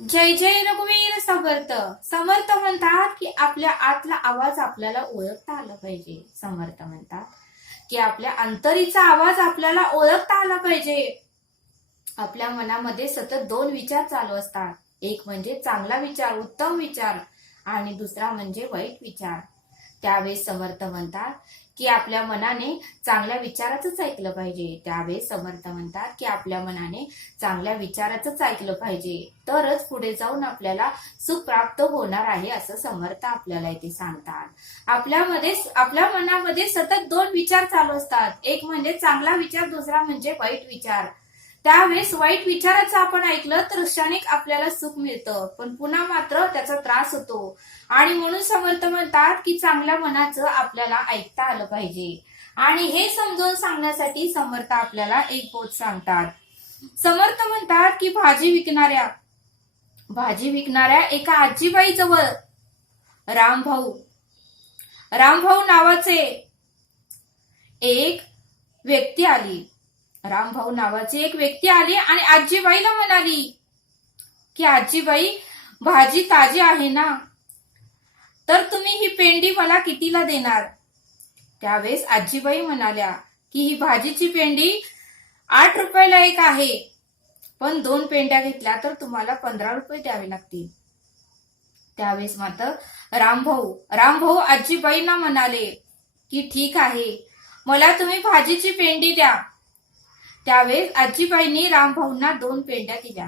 जय जय रघुवीर समर्थ. समर्थ म्हणतात की आपल्या आतला आवाज आपल्याला ओळखता आला पाहिजे. समर्थ म्हणतात की आपल्या अंतरीचा आवाज आपल्याला ओळखता आला पाहिजे. आपल्या मनामध्ये सतत दोन विचार चालू असतात. एक म्हणजे चांगला विचार, उत्तम विचार, आणि दुसरा म्हणजे वाईट विचार. त्यावेळेस समर्थ म्हणतात की आपल्या मनाने चांगल्या विचाराचंच ऐकलं पाहिजे. त्यावेळेस समर्थ म्हणतात की आपल्या मनाने चांगल्या विचाराचंच ऐकलं पाहिजे, तरच पुढे जाऊन आपल्याला सुख प्राप्त होणार आहे, असं समर्थ आपल्याला इथे सांगतात. आपल्या मनामध्ये सतत दोन विचार चालू असतात. एक म्हणजे चांगला विचार, दुसरा म्हणजे वाईट विचार. त्यावेळेस वाईट विचाराचं आपण ऐकलं तर क्षणिक आपल्याला सुख मिळतं, पण पुन्हा मात्र त्याचा त्रास होतो. आणि म्हणून समर्थ म्हणतात की चांगल्या मनाचं आपल्याला ऐकता आलं पाहिजे. आणि हे समजावून सांगण्यासाठी समर्थ आपल्याला एक गोष्ट सांगतात. समर्थ म्हणतात की भाजी विकणाऱ्या एका आजीबाई जवळ रामभाऊ रामभाऊ नावाचे एक व्यक्ती आली. रामभाऊ नावाची एक व्यक्ती आली आणि आजीबाईला म्हणाली की आजीबाई, भाजी ताजी आहे ना, तर तुम्ही ही पेंडी मला कितीला देणार? त्यावेळेस आजीबाई म्हणाल्या की ही भाजीची पेंडी 8 रुपयाला एक आहे, पण 2 पेंड्या घेतल्या तर तुम्हाला 15 रुपये द्यावे लागतील. त्यावेळेस मात्र रामभाऊ आजीबाईंना म्हणाले की ठीक आहे, मला तुम्ही भाजीची पेंडी द्या. त्यावेळेस आजीबाईंनी रामभाऊंना 2 पेंड्या दिल्या,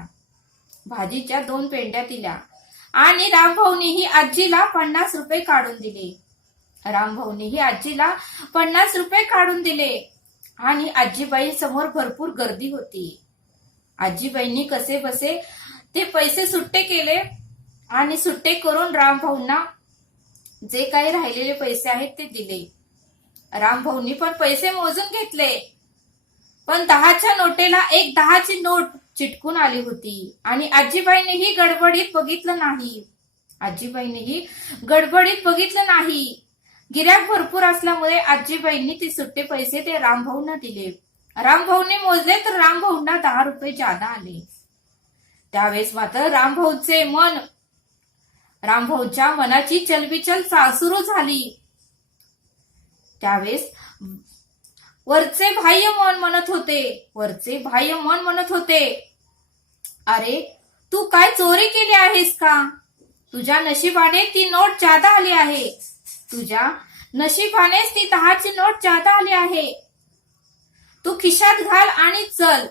भाजीच्या 2 पेंड्या दिल्या, आणि रामभाऊनीही आजीला 50 रुपये काढून दिले. रामभाऊनीही आजीला 50 रुपये काढून दिले. आणि आजीबाई समोर भरपूर गर्दी होती. आजीबाईंनी कसे बसे ते पैसे सुट्टे केले आणि सुट्टे करून रामभाऊंना जे काही राहिलेले पैसे आहेत ते दिले. रामभाऊंनी पण पैसे मोजून घेतले, पण 10च्या नोटेला एक 10ची नोट चिटकून आली होती. आणि आजीबाईंनीही गडबडीत बघितलं नाही. गिऱ्हाईक भरपूर असल्यामुळे आजीबाईंनी ते सुट्टे पैसे ते रामभाऊंना दिले. रामभाऊंनी मोजले तर रामभाऊंना 10 रुपये जादा आले. त्यावेळेस मात्र रामभाऊच्या मनाची चलबिचल सुरू झाली. त्यावेळेस वरचे बाह्य मन म्हणत होते, अरे तू काय चोरी केली आहेस का? तुझ्या नशिबाने ती नोट जादा आली आहे. तुझ्या नशिबानेच ती 10ची नोट जादा आली आहे. तू खिशात घाल आणि चल.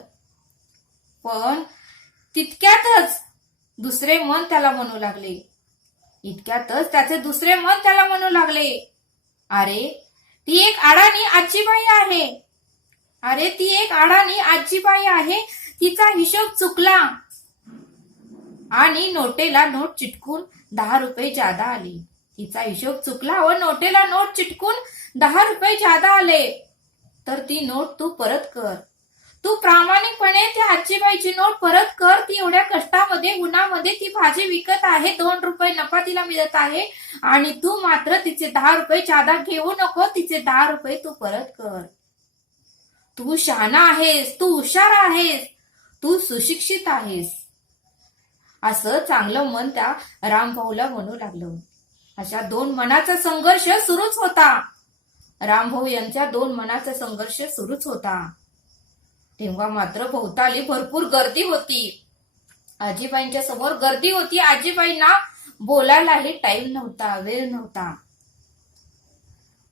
पण तितक्यातच दुसरे मन त्याला म्हणू लागले. त्याचे दुसरे मन त्याला म्हणू लागले, अरे ती एक अडाणी आजीबाई आहे. तिचा हिशोब चुकला आणि नोटेला नोट चिटकून 10 रुपये जादा आली. तिचा हिशोब चुकला व नोटेला नोट चिटकून 10 रुपये जादा आले. तर ती नोट तू परत कर. तू प्रामाणिकपणे त्या आजीबाईची नोट परत कर. ती एवढ्या कष्टामध्ये उन्हामध्ये ती भाजी विकत आहे, 2 रुपये नफा तिला मिळत आहे, आणि तू मात्र तिचे 10 रुपये जादा घेऊ नको. तिचे 10 रुपये तू परत कर. तू शहाणा आहेस, तू हुशार आहेस, तू सुशिक्षित आहेस, असं चांगलं मन त्या रामभाऊला म्हणू लागलं. अशा 2 मनाचा संघर्ष सुरूच होता. रामभाऊ यांच्या 2 मनाचा संघर्ष सुरूच होता. तेव्हा मात्र भोवताली भरपूर गर्दी होती. आजीबाईंच्या समोर गर्दी होती. आजीबाईंना बोलायलाही टाइम नव्हता, वेळ नव्हता.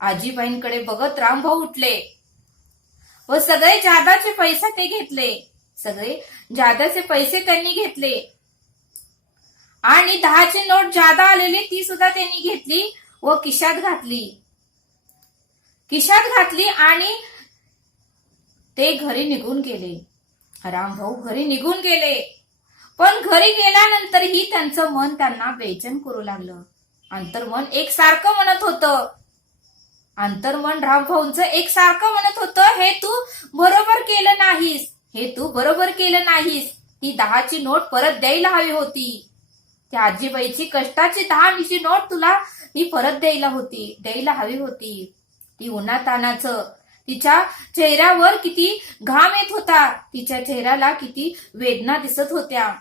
आजीबाईंकडे बघत रामभाऊ उठले व सगळे जादाचे पैसे त्यांनी घेतले आणि 10ची नोट जादा आलेली ती सुद्धा त्यांनी घेतली व खिशात घातली आणि ते घरी निघून गेले. रामभाऊ घरी निघून गेले. पण घरी गेल्यानंतरही त्यांचं मन त्यांना बेचैन करू लागलं. अंतर्मन एकसारखं म्हणत होतं. रामभाऊंचं एकसारखं म्हणत होतं, हे तू बरोबर केलं नाहीस. ती 10ची नोट परत द्यायला हवी होती. त्या आजीबाईची कष्टाची 10ची नोट तुला ही परत द्यायला हवी होती. ती उन्हातानाचं तिच्या चेहऱ्यावर किती घाम येत होता. तिच्या चेहऱ्याला किती वेदना दिसत होत्या.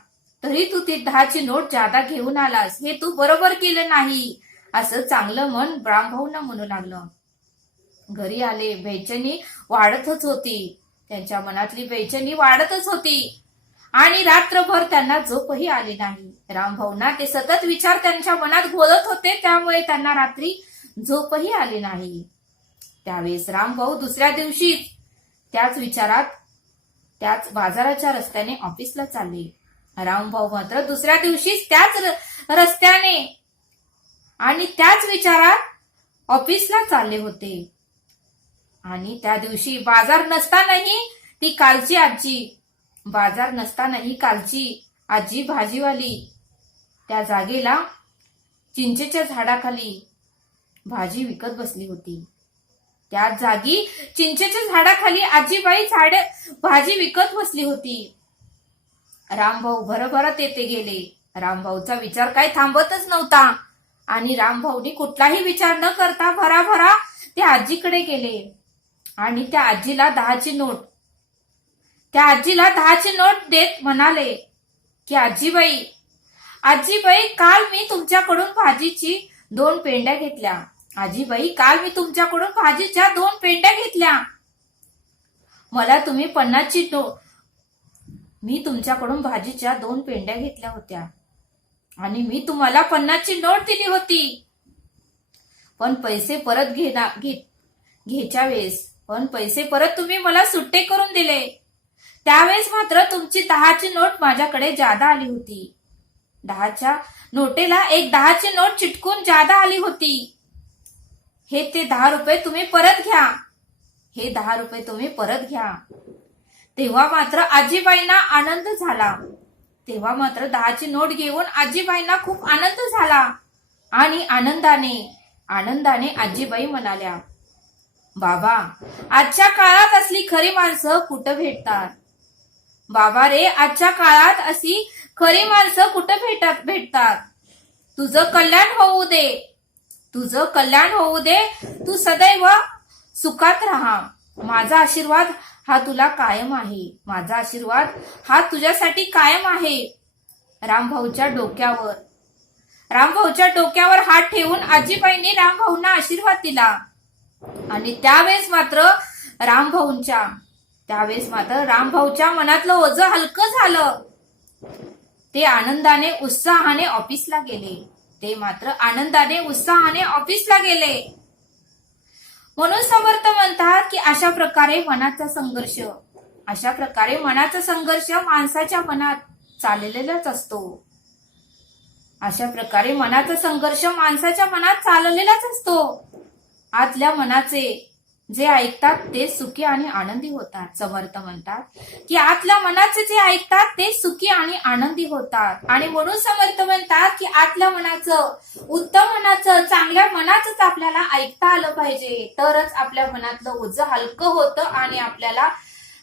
तरी तू ती 10ची नोट जादा घेऊन आलास, हे तू बरोबर केलं नाही, असं चांगलं मन रामभाऊंना म्हणू लागलं. घरी आले, बेचैनी वाढतच होती. त्यांच्या मनातली बेचैनी वाढतच होती आणि रात्रभर त्यांना झोपही आली नाही. रामभाऊंना ते सतत विचार त्यांच्या मनात घोळत होते, त्यामुळे त्यांना रात्री झोपही आली नाही. त्यावेळेस रामभाऊ दुसऱ्या दिवशी त्याच विचारात त्याच बाजाराच्या रस्त्याने ऑफिसला चालले. रामभाऊ मात्र दुसऱ्या दिवशीच त्याच रस्त्याने आणि त्याच विचारात ऑफिसला चालले होते. आणि त्या दिवशी बाजार नसतानाही ती कालची आजी भाजीवाली त्या जागेला चिंचेच्या झाडाखाली भाजी विकत बसली होती. त्या जागी चिंचेच्या झाडाखाली आजीबाई भाजी विकत बसली होती. रामभाऊ भरभरात येथे गेले. रामभाऊचा विचार काही थांबतच नव्हता आणि रामभाऊनी कुठलाही विचार न करता भराभरा त्या आजीकडे गेले आणि त्या आजीला 10ची नोट देत म्हणाले की आजीबाई, काल मी तुमच्याकडून भाजीची 2 पेंड्या घेतल्या. आजीबाई, काल मी तुमच्याकडून भाजीच्या 2 पेंड्या घेतल्या. मला तुम्ही 50ची नोट, मी तुमच्याकडून भाजीच्या 2 पेंड्या घेतल्या होत्या आणि मी तुम्हाला 50ची नोट दिली होती. पण पैसे परत घ्यायच्या वेळेस पैसे परत तुम्ही मला सुट्टे करून दिले. त्यावेळेस मात्र तुमची 10ची नोट माझ्याकडे जादा आली होती. 10च्या नोटेला एक 10ची नोट चिटकून जादा आली होती. हे 10 रुपये तुम्ही परत घ्या. तेव्हा मात्र आजीबाईंना आनंद झाला. तेव्हा मात्र 10ची नोट घेऊन आजीबाईंना खूप आनंद झाला आणि आनंदाने आजीबाई म्हणाल्या, बाबा, आजच्या काळात असली खरी माणसं कुठं भेटतात? बाबा रे, आजच्या काळात अशी खरी माणसं कुठं भेटतात? तुझं कल्याण होऊ दे. तू सदैव सुखात राहा. माझा आशीर्वाद हा तुला कायम आहे. माझा आशीर्वाद हा तुझ्यासाठी कायम आहे. रामभाऊच्या डोक्यावर हात ठेवून आजीबाईंनी रामभाऊंना आशीर्वाद दिला आणि त्यावेळेस मात्र रामभाऊच्या मनातलं ओझं हलकं झालं. ते आनंदाने उत्साहाने ऑफिसला गेले. म्हणून समर्थ म्हणतात की अशा प्रकारे मनाचा संघर्ष माणसाच्या मनात चाललेलाच असतो. आतल्या मनाचे जे ऐकतात ते सुखी आणि आनंदी होतात. समर्थ म्हणतात की आतल्या मनाचे जे ऐकतात ते सुखी आणि आनंदी होतात. आणि म्हणून समर्थ म्हणतात की आतल्या मनाचं, उत्तम मनाचं, चांगल्या मनाचंच आपल्याला ऐकता आलं पाहिजे. तरच आपल्या मनातलं ओझं हलकं होतं आणि आपल्याला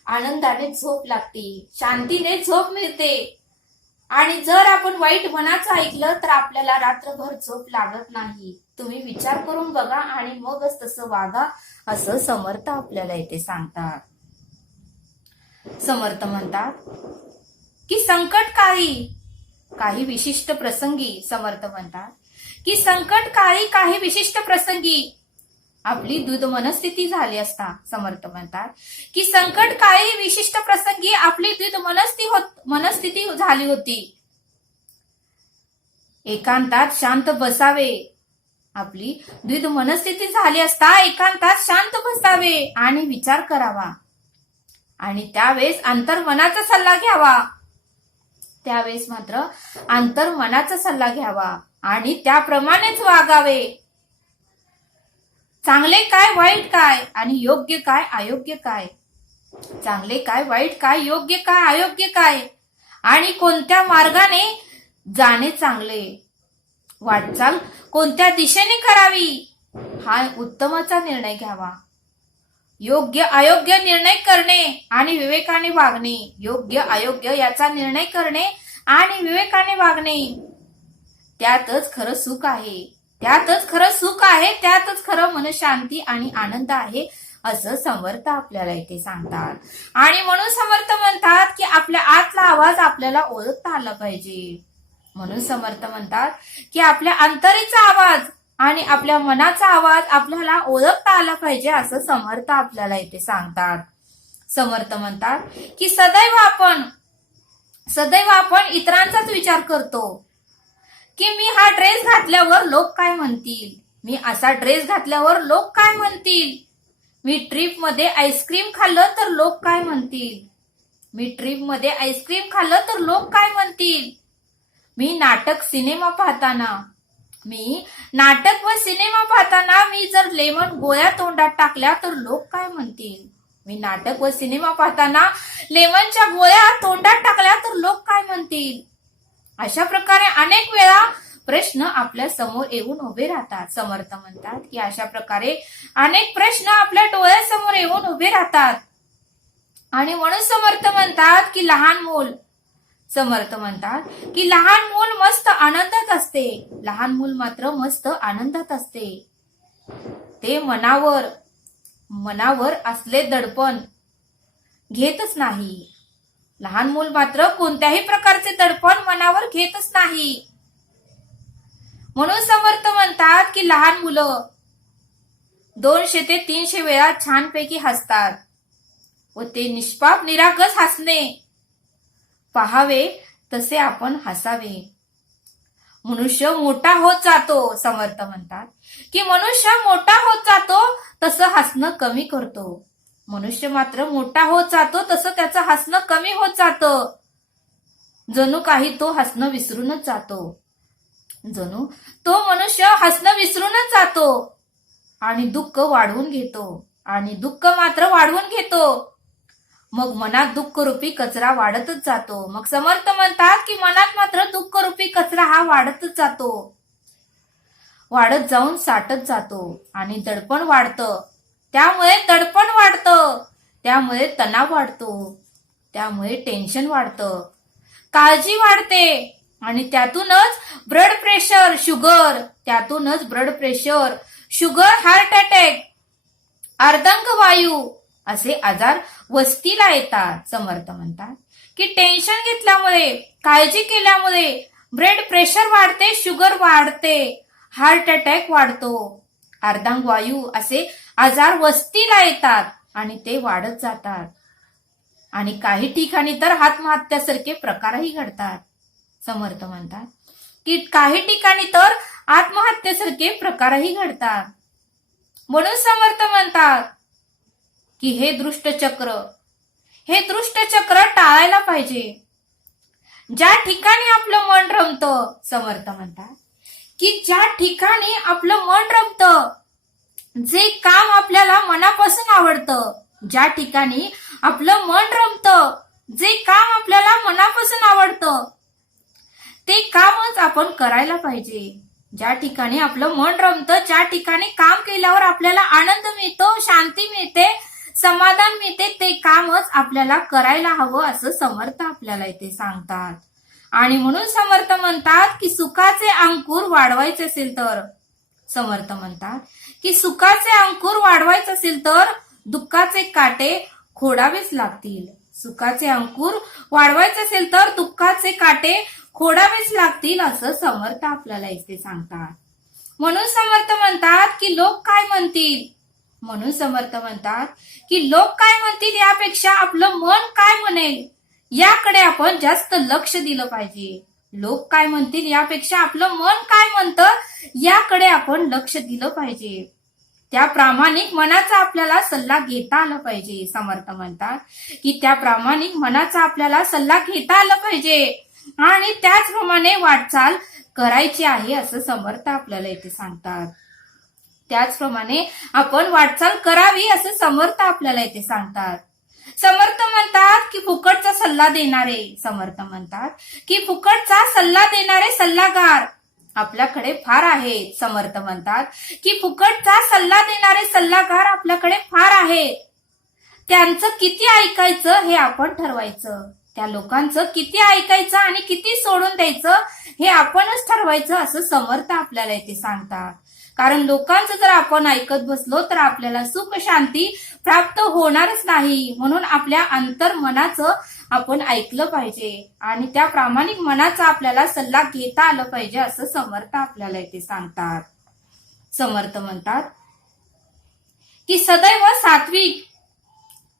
आनंदाने झोप लागते, शांतीने झोप मिळते. आणि जर आपण वाईट मनाचं ऐकलं तर आपल्याला रात्रभर झोप लागत नाही. तुम्ही विचार करून बघा आणि मगच तसं वागा, असं समर्थ आपल्याला इथे सांगतात. समर्थ म्हणतात की संकटकाळी काही विशिष्ट प्रसंगी आपली द्विध मनस्थिती झाली असता. समर्थ म्हणतात की संकटकाळी विशिष्ट प्रसंगी आपली द्विध मनस्थिती झाली होती. एकांतात शांत बसावे. आपली द्विध मनस्थिती झाली असता एकांतात शांत बसावे आणि विचार करावा आणि त्यावेळेस अंतर्मनाचा सल्ला घ्यावा आणि त्याप्रमाणेच वागावे. चांगले काय, वाईट काय आणि योग्य काय, अयोग्य काय, चांगले काय, वाईट काय, योग्य काय, अयोग्य काय आणि कोणत्या मार्गाने जाणे चांगले, वाटचाल कोणत्या दिशेने करावी, हा उत्तमाचा निर्णय घ्यावा. योग्य अयोग्य निर्णय करणे आणि विवेकाने वागणे, योग्य अयोग्य याचा निर्णय करणे आणि विवेकाने वागणे, त्यातच खरं सुख आहे, त्यातच खरं मनशांती आणि आनंद आहे, असं समर्थ आपल्याला इथे सांगतात. आणि म्हणून समर्थ म्हणतात की आपल्या आतला आवाज आपल्याला ओळखता आला पाहिजे. म्हणून समर्थ म्हणतात की आपल्या अंतरीचा आवाज आणि आपल्या मनाचा आवाज आपल्याला ओळखता आला पाहिजे असं समर्थ आपल्याला इथे सांगतात. समर्थ म्हणतात की सदैव आपण इतरांचाच विचार करतो की मी हा ड्रेस घातल्यावर लोक काय म्हणतील, मी असा ड्रेस घातल्यावर लोक काय म्हणतील, मी ट्रिप मध्ये आईस्क्रीम खाल्लं तर लोक काय म्हणतील, मी ट्रिप मध्ये आईस्क्रीम खाल्लं तर लोक काय म्हणतील, मी नाटक व सिनेमा पाहताना मी जर लेमन गोळ्या तोंडात टाकल्या तर लोक काय म्हणतील, मी नाटक व सिनेमा पाहताना लेमनच्या गोळ्या तोंडात टाकल्या तर लोक काय म्हणतील. अशा प्रकारे अनेक वेळा प्रश्न आपल्या समोर येऊन उभे राहतात. समर्थ म्हणतात की अशा प्रकारे अनेक प्रश्न आपल्या डोळ्यासमोर येऊन उभे राहतात. आणि म्हणून समर्थ म्हणतात की लहान मूल मस्त आनंदात असते. लहान मूल मात्र मस्त आनंदात असते. ते मनावर असले दडपण घेतच नाही. लहान मूल मात्र कोणत्याही प्रकारचे दडपण मनावर घेतच नाही. म्हणून समर्थ म्हणतात की लहान मुलं 200 ते 300 वेळा छानपैकी हसतात व ते निष्पाप निरागस हसणे पहावे तसे आपण हसावे. मनुष्य मोठा होत जातो. समर्थ म्हणतात की मनुष्य मोठा होत जातो तसं हसणं कमी करतो. मनुष्य मात्र मोठा होत जातो तसं त्याचं हसणं कमी होत जातं. जणू काही तो हसणं विसरूनच जातो. जणू तो मनुष्य हसणं विसरूनच जातो आणि दुःख वाढवून घेतो. मग मनात दुःख रूपी कचरा वाढतच जातो. मग समर्थ म्हणतात की मनात मात्र दुःख रूपी कचरा हा वाढतच जातो. वाढत जाऊन साठत जातो आणि दडपण वाढतं. त्यामुळे दडपण वाढतं. त्यामुळे तणाव वाढतो. त्यामुळे टेन्शन वाढतं. काळजी वाढते आणि त्यातूनच blood pressure, sugar, heart attack, अर्धांगवायू असे आजार वस्तीला येतात. समर्थ म्हणतात की टेन्शन घेतल्यामुळे, काळजी केल्यामुळे ब्लड प्रेशर वाढते, शुगर वाढते, हार्ट अटॅक वाढतो, अर्धांगवायू असे आजार वस्तीला येतात आणि ते वाढत जातात. आणि काही ठिकाणी तर आत्महत्यासारखे प्रकारही घडतात. समर्थ म्हणतात की काही ठिकाणी तर आत्महत्यासारखे प्रकारही घडतात. म्हणून समर्थ म्हणतात की हे दृष्टचक्र टाळायला पाहिजे. ज्या ठिकाणी आपलं मन रमतं, समर्थ म्हणतात की ज्या ठिकाणी आपलं मन रमतं, जे काम आपल्याला मनापासून आवडतं, ज्या ठिकाणी आपलं मन रमतं, जे काम आपल्याला मनापासून आवडतं, ते कामच आपण करायला पाहिजे. ज्या ठिकाणी आपलं मन रमतं, ज्या ठिकाणी काम केल्यावर आपल्याला आनंद मिळतो, शांती मिळते, समाधान मिळते, ते कामच आपल्याला करायला हवं असं समर्थ आपल्याला इथे सांगतात. आणि म्हणून समर्थ म्हणतात की सुखाचे अंकुर वाढवायचे असेल तर, समर्थ म्हणतात की सुखाचे अंकुर वाढवायचे असेल तर दुःखाचे काटे खोडावेच लागतील. सुखाचे अंकुर वाढवायचे असेल तर दुःखाचे काटे खोडावेच लागतील असं समर्थ आपल्याला इथे सांगतात. म्हणून समर्थ म्हणतात की लोक काय म्हणतील, म्हणून समर्थ म्हणतात की लोक काय म्हणतील यापेक्षा आपलं मन काय म्हणेल याकडे आपण जास्त लक्ष दिलं पाहिजे. लोक काय म्हणतील यापेक्षा आपलं मन काय म्हणतं याकडे आपण लक्ष दिलं पाहिजे. त्या प्रामाणिक मनाचा आपल्याला सल्ला घेता आला पाहिजे. समर्थ म्हणतात की त्या प्रामाणिक मनाचा आपल्याला सल्ला घेता आला पाहिजे आणि त्याचप्रमाणे वाटचाल करायची आहे असं समर्थ आपल्याला इथे सांगतात. त्याचप्रमाणे आपण वाटचाल करावी असं समर्थ आपल्याला इथे सांगतात. समर्थ म्हणतात की फुकटचा सल्ला देणारे, समर्थ म्हणतात की फुकटचा सल्ला देणारे सल्लागार आपल्याकडे फार आहेत. समर्थ म्हणतात की फुकटचा सल्ला देणारे सल्लागार आपल्याकडे फार आहेत. त्यांचं किती ऐकायचं हे आपण ठरवायचं. त्या लोकांचं किती ऐकायचं आणि किती सोडून द्यायचं हे आपणच ठरवायचं असं समर्थ आपल्याला इथे सांगतात. कारण लोकांचं जर आपण ऐकत बसलो तर आपल्याला सुख शांती प्राप्त होणारच नाही. म्हणून आपल्या अंतर्मनाचं आपण ऐकलं पाहिजे आणि त्या प्रामाणिक मनाचा आपल्याला सल्ला घेता आलं पाहिजे असं समर्थ आपल्याला इथे सांगतात. समर्थ म्हणतात की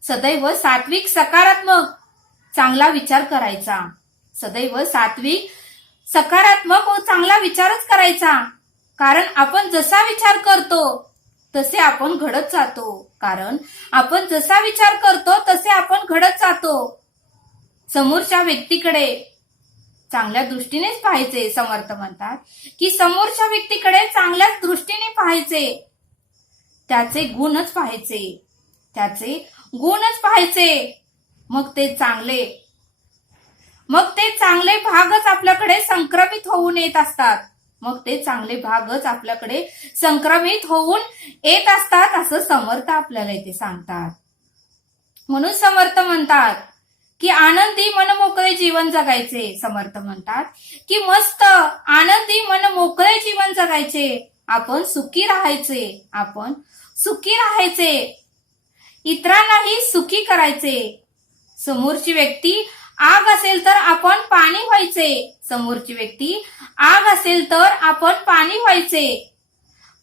सदैव सात्विक सकारात्मक चांगला विचार करायचा. सदैव सात्विक सकारात्मक व चांगला विचारच करायचा. कारण आपण जसा विचार करतो तसे आपण घडत जातो. कारण आपण जसा विचार करतो तसे आपण घडत जातो. समोरच्या व्यक्तीकडे चांगल्या दृष्टीनेच पाहायचे. समर्थ म्हणतात की समोरच्या व्यक्तीकडे चांगल्याच दृष्टीने पाहायचे. त्याचे गुणच पाहायचे. मग ते चांगले भागच आपल्याकडे संक्रमित होऊन येत असतात. असं समर्थ आपल्याला इथे सांगतात. म्हणून समर्थ म्हणतात की आनंदी मनमोकळे जीवन जगायचे. समर्थ म्हणतात की मस्त आनंदी मनमोकळे जीवन जगायचे. आपण सुखी राहायचे. इतरांनाही सुखी करायचे. समोरची व्यक्ती आग असेल तर आपण पाणी व्हायचे.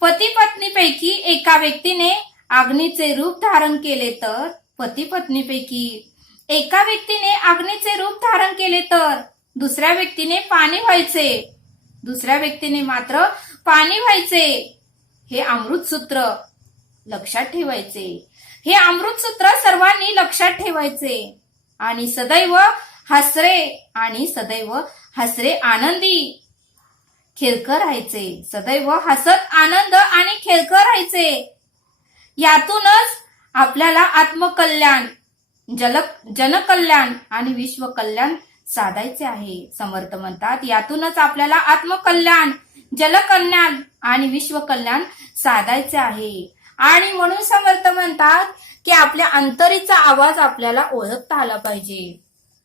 पती पत्नीपैकी एका व्यक्तीने अग्नीचे रूप धारण केले तर दुसऱ्या व्यक्तीने मात्र पाणी व्हायचे. हे अमृतसूत्र लक्षात ठेवायचे. हे अमृतसूत्र सर्वांनी लक्षात ठेवायचे आणि सदैव हसरे आनंदी खेळकर राहायचे. सदैव हसत आनंद आणि खेळकर राहायचे. यातूनच आपल्याला आत्मकल्याण, जनकल्याण आणि विश्वकल्याण साधायचे आहे. समर्थ म्हणतात यातूनच आपल्याला आत्मकल्याण, जलकल्याण आणि विश्वकल्याण साधायचे आहे. आणि म्हणून समर्थ म्हणतात की आपल्या अंतरीचा आवाज आपल्याला ओळखता आला पाहिजे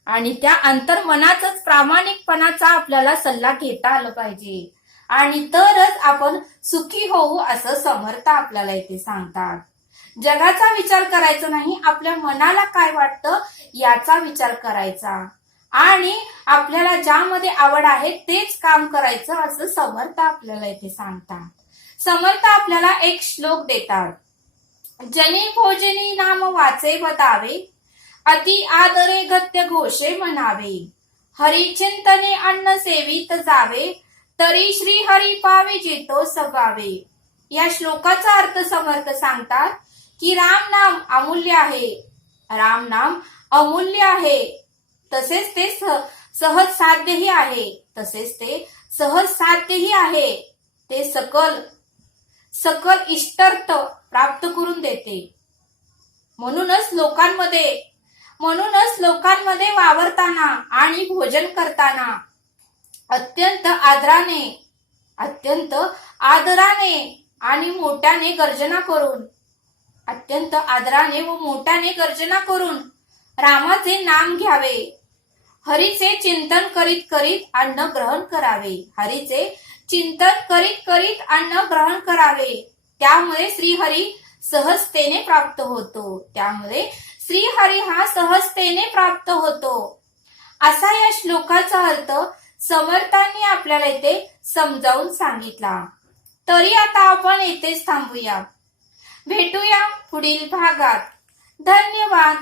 आणि त्या अंतर्मनाचाच प्रामाणिकपणाचा आपल्याला सल्ला घेता आला पाहिजे आणि तरच आपण सुखी होऊ असं समर्थ आपल्याला इथे सांगतात. जगाचा विचार करायचा नाही, आपल्या मनाला काय वाटतं याचा विचार करायचा आणि आपल्याला ज्यामध्ये आवड आहे तेच काम करायचं असं समर्थ आपल्याला इथे सांगतात. समर्थ आपल्याला एक श्लोक देतात. जनी भोजनी नाम वाचे बतावे, अति आदरे गत्य घोषे म्हणावे. हरी चिंतने अन्न सेवित जावे, तरी श्री हरी पावे जेतो सगावे. या श्लोकाचा अर्थ समर्थ सांगतात की राम नाम अमूल्य आहे. तसेच ते सहज साध्यही आहे. ते सकल इष्टर्थ प्राप्त करून देते. म्हणूनच लोकांमध्ये वावरताना आणि भोजन करताना अत्यंत आदराने आणि मोठ्याने गर्जना करून रामाचे नाम घ्यावे. हरीचे चिंतन करीत अन्न ग्रहण करावे. त्यामुळे श्रीहरी सहजतेने प्राप्त होतो. असा या श्लोकाचा अर्थ समर्थांनी आपल्याला इथे समजावून सांगितला. तरी आता आपण येथेच थांबूया. भेटूया पुढील भागात. धन्यवाद.